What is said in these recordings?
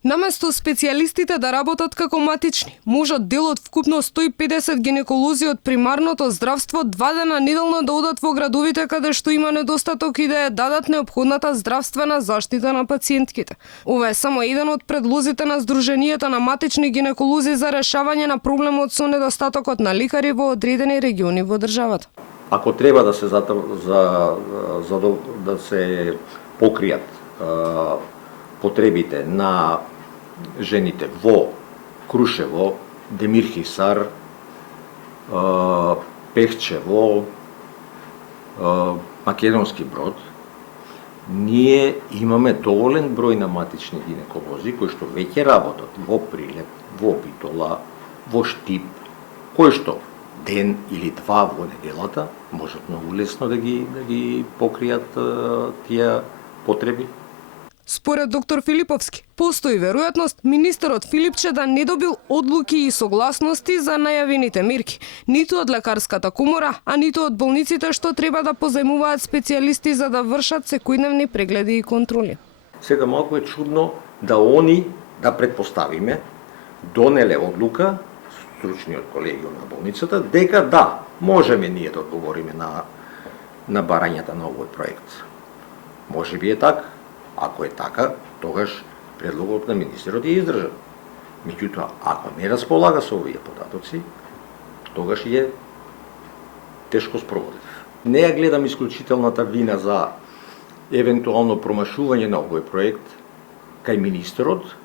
Наместо специјалистите да работат како матични, можат дел од вкупно 150 гинеколози од примарното здравство 2 дена неделно да одат во градовите каде што има недостаток и да ја дадат неопходната здравствена заштита на пациентките. Ова е само еден од предлозите на Сдруженијата на матични гинеколози за решавање на проблемот со недостатокот на лекари во одредени региони во државата. Ако треба да се да се покријат потребите на жените во Крушево, Демирхисар, Пехчево, Македонски Брод, ние имаме доволен број на матични гинеколози кои што веќе работат во Прилеп, во Битола, во Штип, кои што ден или два во неделата можат многу лесно да ги покријат тие потреби. Според доктор Филиповски, постои веројатност министерот Филипче да не добил одлуки и согласности за најавените мерки, ниту од лекарската комора, а ниту од болниците што треба да позајмуваат специјалисти за да вршат секојдневни прегледи и контроли. Сега малку е чудно да они, да предпоставиме, донеле одлука, стручниот колегиум на болницата, дека да, можеме ние да одговориме на барањата на овој проект. Може би е така. Ако е така, тогаш предлогот на министерот е издржан. Меѓутоа, ако не располага со овие податоци, тогаш е тешко спроводив. Не ја гледам исклучителната вина за евентуално промашување на овој проект кај министерот,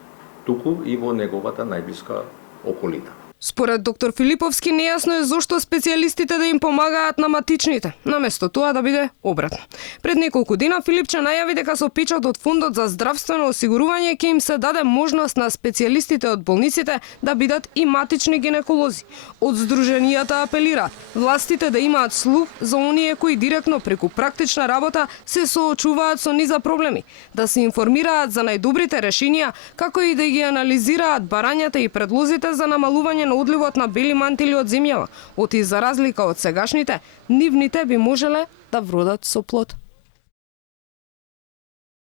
туку и во неговата најблиска околина. Според доктор Филиповски, нејасно е зошто специјалистите да им помагаат на матичните, наместо тоа да биде обратно. Пред неколку дена Филипче најави дека со печат од Фондот за здравствено осигурување ќе им се даде можност на специјалистите од болниците да бидат и матични гинеколози. Од Сдруженијата апелираат властите да имаат слух за оние кои директно преку практична работа се соочуваат со низа проблеми, да се информираат за најдобрите решенија, како и да ги анализираат барањата и предлозите за намалување на одливот на бели мантили од земјава, оти за разлика од сегашните, нивните би можеле да вродат со плод.